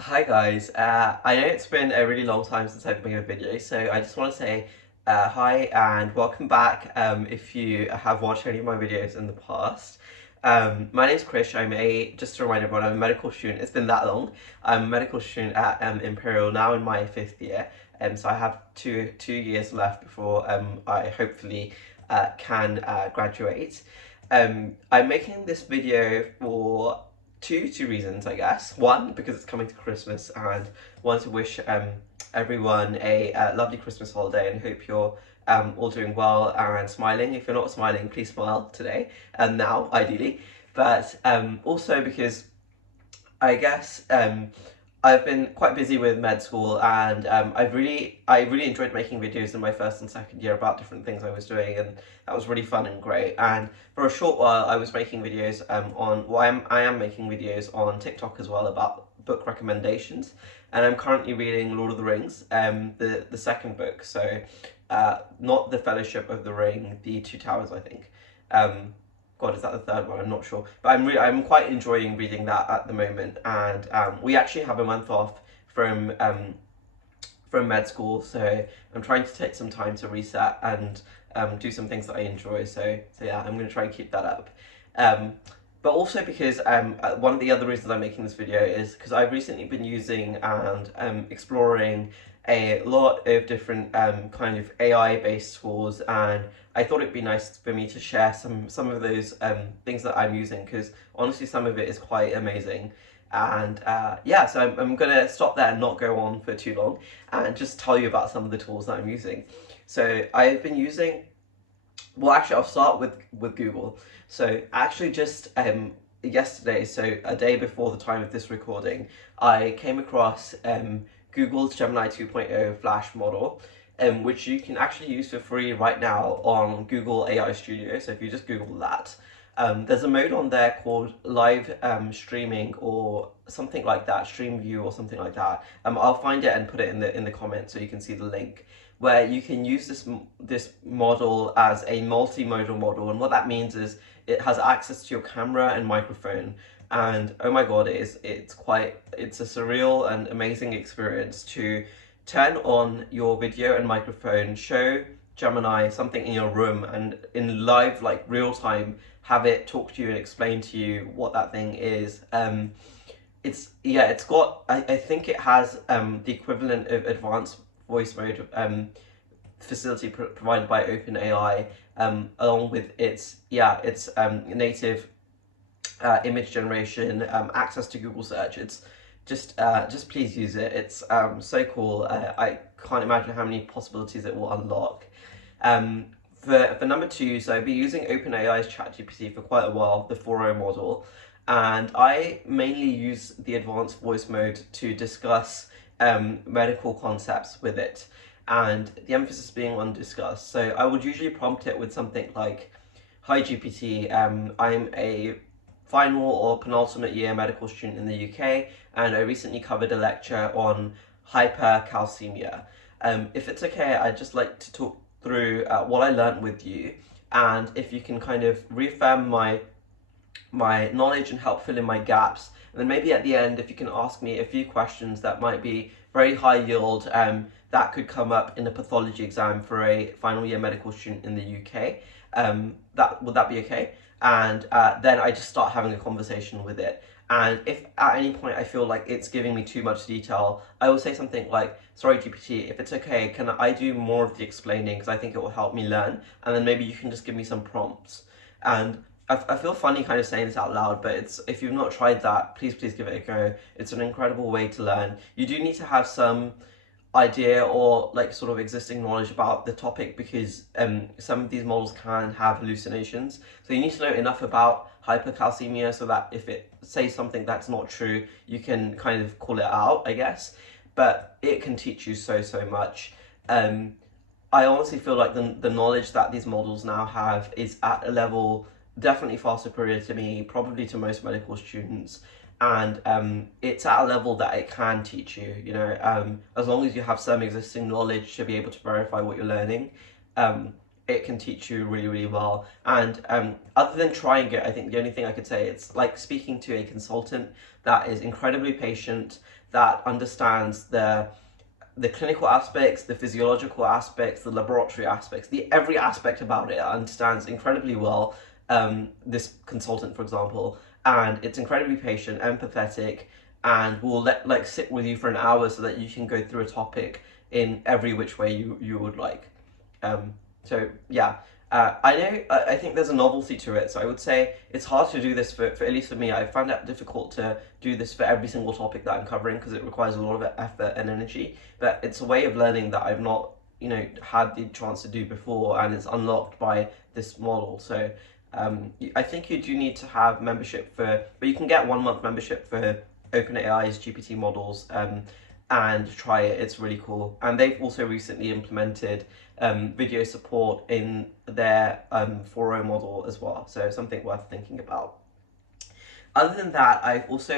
Hi guys, I know it's been a really long time since I've made a video, so I just want to say hi and welcome back if you have watched any of my videos in the past. My name's Krish, just to remind everyone, I'm a medical student. It's been that long. I'm a medical student at Imperial, now in my fifth year, so I have two years left before I hopefully can graduate. I'm making this video for two reasons, I guess. One, because it's coming to Christmas, and want to wish everyone a lovely Christmas holiday, and hope you're all doing well and smiling. If you're not smiling, please smile today and now, ideally. But also because I guess I've been quite busy with med school, and I really enjoyed making videos in my first and second year about different things I was doing, and that was really fun and great. And for a short while, I was making videos I am making videos on TikTok as well about book recommendations, and I'm currently reading Lord of the Rings, the second book. So, not the Fellowship of the Ring, the Two Towers, I think. Um, God, is that the third one? I'm not sure, but I'm quite enjoying reading that at the moment, and we actually have a month off from med school, so I'm trying to take some time to reset and do some things that I enjoy. So yeah, I'm going to try and keep that up. Um, but also because one of the other reasons I'm making this video is because I've recently been using and exploring a lot of different kind of AI based tools, and I thought it'd be nice for me to share some of those things that I'm using, because honestly some of it is quite amazing. And yeah, so I'm gonna stop there and not go on for too long and just tell you about some of the tools that I'm using. So I've been using, well, actually, I'll start with Google. So actually, just yesterday, so a day before the time of this recording, I came across Google's Gemini 2.0 Flash model, which you can actually use for free right now on Google AI Studio. So if you just Google that, there's a mode on there called live streaming or something like that, stream view or something like that. I'll find it and put it in the comments so you can see the link, where you can use this model as a multimodal model, and what that means is it has access to your camera and microphone. And oh my god, it's a surreal and amazing experience to turn on your video and microphone, show Gemini something in your room, and in live, like real time, have it talk to you and explain to you what that thing is. It's, yeah, it's got, I think it has the equivalent of advanced voice mode facility provided by OpenAI, along with its native image generation, access to Google search. It's just please use it. It's so cool. I can't imagine how many possibilities it will unlock. Um, for number two, so I've been using OpenAI's ChatGPT for quite a while, the 4.0 model, and I mainly use the advanced voice mode to discuss medical concepts with it, and the emphasis being on discuss. So I would usually prompt it with something like, "Hi GPT, I'm a final or penultimate year medical student in the UK, and I recently covered a lecture on hypercalcemia. If it's okay, I'd just like to talk through what I learned with you, and if you can kind of reaffirm my knowledge and help fill in my gaps. And then maybe at the end, if you can ask me a few questions that might be very high yield, that could come up in a pathology exam for a final year medical student in the UK. Would that be okay?" And then I just start having a conversation with it. And if at any point I feel like it's giving me too much detail, I will say something like, "Sorry, GPT, if it's okay, can I do more of the explaining, because I think it will help me learn, and then maybe you can just give me some prompts." And I feel funny kind of saying this out loud, but it's, if you've not tried that, please give it a go. It's an incredible way to learn. You do need to have some idea or like sort of existing knowledge about the topic, because some of these models can have hallucinations. So you need to know enough about hypercalcemia so that if it says something that's not true, you can kind of call it out, I guess. But it can teach you so much. Um, I honestly feel like the knowledge that these models now have is at a level definitely far superior to me, probably to most medical students. And it's at a level that it can teach you, as long as you have some existing knowledge to be able to verify what you're learning. Um, it can teach you really, really well. And other than trying it, I think the only thing I could say, it's like speaking to a consultant that is incredibly patient, that understands the clinical aspects, the physiological aspects, the laboratory aspects, the every aspect about it understands incredibly well. This consultant, for example, and it's incredibly patient, empathetic, and will like sit with you for an hour so that you can go through a topic in every which way you would like. So yeah, I know. I think there's a novelty to it. So I would say it's hard to do this for at least for me. I find it difficult to do this for every single topic that I'm covering because it requires a lot of effort and energy. But it's a way of learning that I've not, had the chance to do before, and it's unlocked by this model. So I think you do need to have membership but you can get 1 month membership for OpenAI's GPT models. And try it. It's really cool. And they've also recently implemented video support in their 4.0 model as well. So something worth thinking about. Other than that, I've also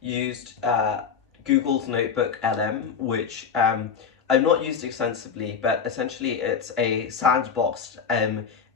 used Google's Notebook LM, which I've not used extensively, but essentially it's a sandboxed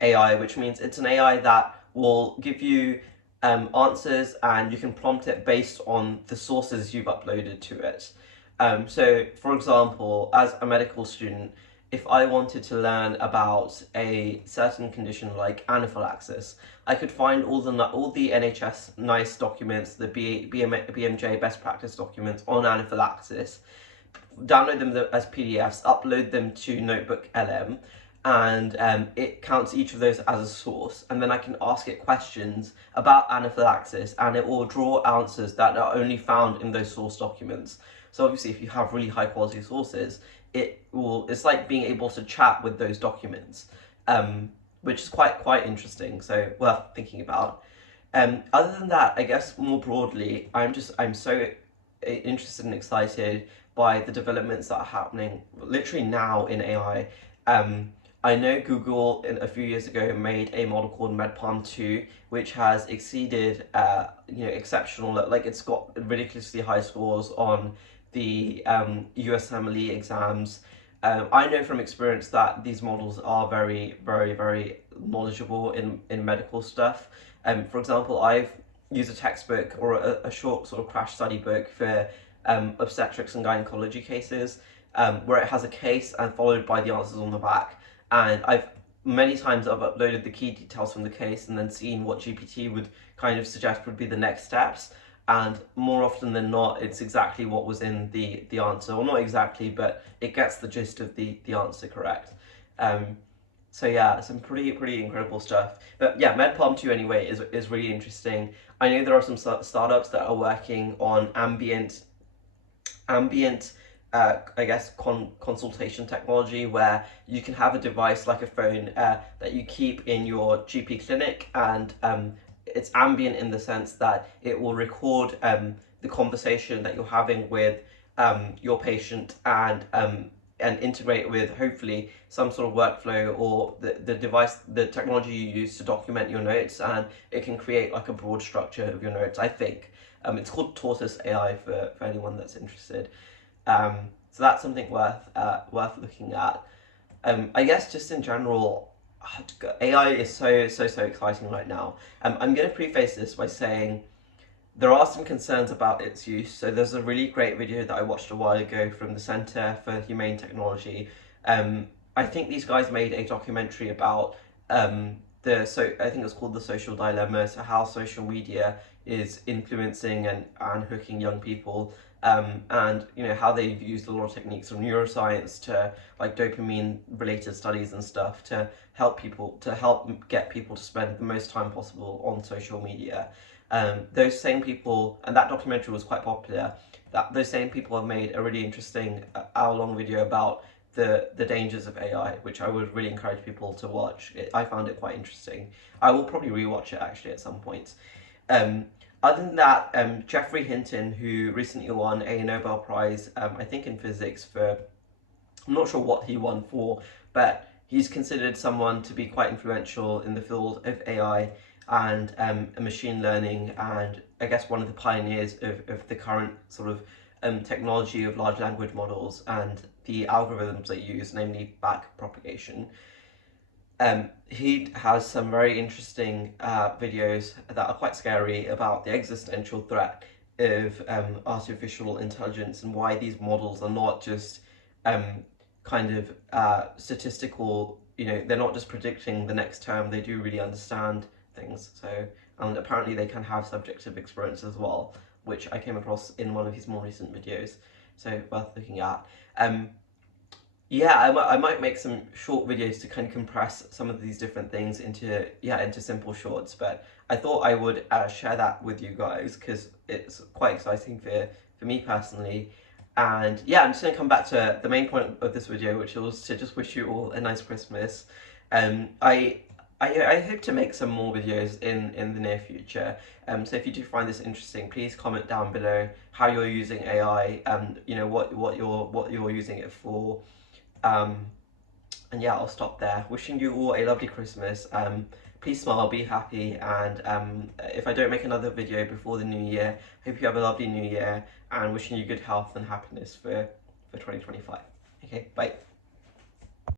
AI, which means it's an AI that will give you answers, and you can prompt it based on the sources you've uploaded to it. So, for example, as a medical student, if I wanted to learn about a certain condition like anaphylaxis, I could find all the NHS NICE documents, the BMJ best practice documents on anaphylaxis, download them as PDFs, upload them to Notebook LM, and it counts each of those as a source, and then I can ask it questions about anaphylaxis, and it will draw answers that are only found in those source documents. So obviously, if you have really high quality sources, it's like being able to chat with those documents, which is quite interesting. So worth thinking about. Other than that, I guess more broadly, I'm so interested and excited by the developments that are happening literally now in AI. I know Google a few years ago made a model called MedPalm 2, which has exceeded exceptional, like it's got ridiculously high scores on the USMLE exams. I know from experience that these models are very, very, very knowledgeable in medical stuff. For example, I've used a textbook or a short sort of crash study book for obstetrics and gynecology cases, where it has a case and followed by the answers on the back. And many times I've uploaded the key details from the case and then seen what GPT would kind of suggest would be the next steps. And more often than not, it's exactly what was in the answer. Well, not exactly, but it gets the gist of the answer correct. So yeah, some pretty incredible stuff. But yeah, MedPalm 2 anyway is really interesting. I know there are some startups that are working on ambient I guess consultation technology, where you can have a device like a phone that you keep in your GP clinic, and it's ambient in the sense that it will record the conversation that you're having with your patient, and integrate with hopefully some sort of workflow or the device, the technology you use to document your notes, and it can create like a broad structure of your notes, I think. It's called Tortoise AI for anyone that's interested. So that's something worth looking at. I guess just in general, AI is so exciting right now. I'm going to preface this by saying there are some concerns about its use. So there's a really great video that I watched a while ago from the Centre for Humane Technology. I think these guys made a documentary about I think it was called The Social Dilemma, so how social media is influencing and hooking young people, and how they've used a lot of techniques from neuroscience to like dopamine related studies and stuff to help get people to spend the most time possible on social media. Those same people, and that documentary was quite popular, those same people have made a really interesting hour-long video about the dangers of AI, which I would really encourage people to watch. I found it quite interesting. I will probably rewatch it actually at some point. Other than that, Geoffrey Hinton, who recently won a Nobel Prize, I think in physics for, I'm not sure what he won for, but he's considered someone to be quite influential in the field of AI and machine learning, and I guess one of the pioneers of the current sort of technology of large language models and the algorithms they use, namely backpropagation. He has some very interesting videos that are quite scary about the existential threat of artificial intelligence and why these models are not just um, kind of statistical, you know, they're not just predicting the next term, they do really understand things. So, and apparently they can have subjective experience as well, which I came across in one of his more recent videos. So, worth looking at. Yeah, I might make some short videos to kind of compress some of these different things into, yeah, into simple shorts, but I thought I would share that with you guys because it's quite exciting for me personally. And yeah, I'm just going to come back to the main point of this video, which was to just wish you all a nice Christmas. Um, I, I hope to make some more videos in the near future. So if you do find this interesting, please comment down below how you're using AI, you know, what you're using it for. Um, and yeah, I'll stop there. Wishing you all a lovely Christmas. Please smile, be happy, and if I don't make another video before the new year, hope you have a lovely new year, and wishing you good health and happiness for 2025. Okay, bye.